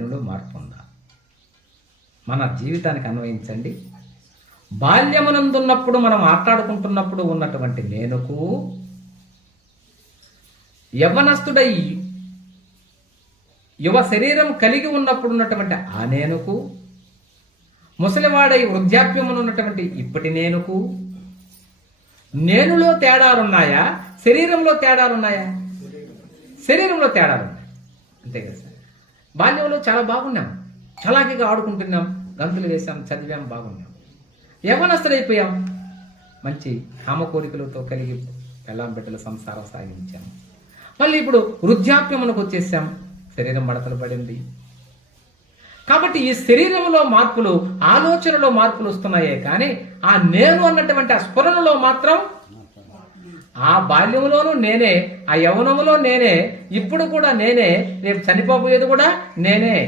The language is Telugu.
మార్పు ఉందా? మన జీవితానికి అన్వయించండి. బాల్యమునందున్నప్పుడు మనం మాట్లాడుకుంటున్నప్పుడు ఉన్నటువంటి నేనుకు, యవ్వనస్తుడై యువ శరీరం కలిగి ఉన్నప్పుడు ఉన్నటువంటి ఆ నేనుకు, ముసలివాడై వృద్ధాప్యమును ఉన్నటువంటి ఇప్పటి నేనుకు, నేనులో తేడాలున్నాయా? శరీరంలో తేడాలున్నాయా? శరీరంలో తేడాలున్నాయి. అంతే కదా సార్. బాల్యంలో చాలా బాగున్నాం, చలాకీగా ఆడుకుంటున్నాం, గంతులు వేసాం, చదివాం, బాగున్నాం. యవ్వనస్తులైపోయాం, మంచి కామ కోరికలతో కలిగి పెళ్ళాం బిడ్డల సంసారం సాగించాం. మళ్ళీ ఇప్పుడు వృద్ధాప్యమునకు వచ్చేసాం, శరీరం మడతలు పడింది. కాబట్టి ఈ శరీరంలో మార్పులు, ఆలోచనలో మార్పులు వస్తున్నాయే కానీ ఆ నేను అన్నటువంటి ఆ స్ఫురణలో మాత్రం, ఆ బాల్యంలోనూ నేనే, ఆ యవ్వనంలో నేనే, ఇప్పుడు కూడా నేనే, రేపు చనిపోబోయేది కూడా నేనే.